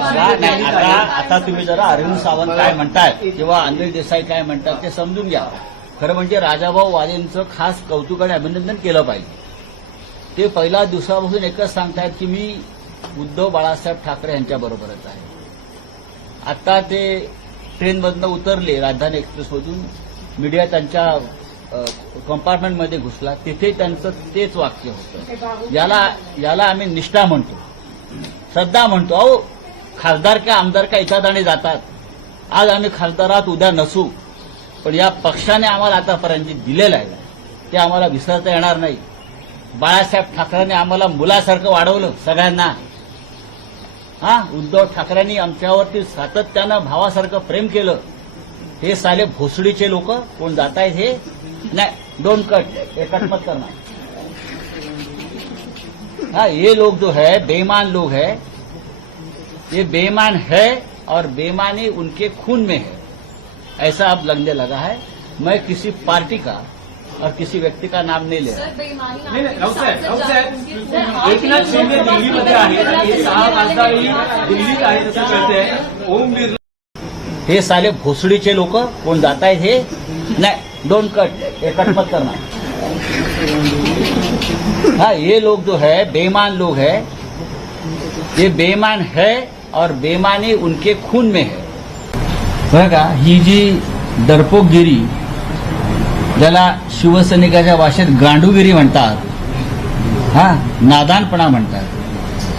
नाही, आता तुम्ही जरा अरविंद सावंत काय म्हणताय किंवा अनिल देसाई काय म्हणतात ते समजून घ्या. खरं म्हणजे राजाभाऊ वाजेंचं खास कौतुक आणि अभिनंदन केलं पाहिजे. ते पहिल्या दिवसापासून एकच सांगतायत की मी उद्धव बाळासाहेब ठाकरे यांच्याबरोबरच आहे. आता ते ट्रेनमधनं उतरले राजधानी एक्सप्रेसमधून, मीडिया त्यांच्या कंपार्टमेंटमध्ये घुसला, तिथे त्यांचं तेच वाक्य होतं. याला आम्ही निष्ठा म्हणतो, श्रद्धा म्हणतो. अहो, खासदार का आमदार का एकादाणे जातात. आज आम्ही खासदारात उद्या नसू, पण या पक्षाने आम्हाला आतापर्यंत जे दिलेलं आहे ते आम्हाला विसरता येणार नाही. बाळासाहेब ठाकरेंनी आम्हाला मुलासारखं वाढवलं सगळ्यांना. उद्धव ठाकरेंनी आमच्यावरती सातत्यानं भावासारखं प्रेम केलं. हे साले भोसडीचे लोक कोण जात आहेत हे नहीं, डोंट कट, ये कट मत करना. ये लोग जो है बेईमान लोग है, ये बेईमान है और बेईमानी उनके खून में है, ऐसा अब लगने लगा है. मैं किसी पार्टी का और किसी व्यक्ति का नाम नहीं ले रहा. नाही राऊत साहेब एकनाथ शिंदे दिल्लीमध्ये आहेत आणि 6 खासदारही दिल्लीत आहेत असं कळतंय. ओम बिर्ला हे साले भोसडीचे लोक कोण जात आहेत हे नहीं, डोंट कट, ये कट मत करना. ये लोग जो है बेईमान लोग है, ये बेईमान है और बेईमानी उनके खून में है. बघा, ही जी दर्पोगिरी, ज्याला शिवसैनिकाच्या भाषेत गांडूगिरी म्हणतात, नादानपणा म्हणतात,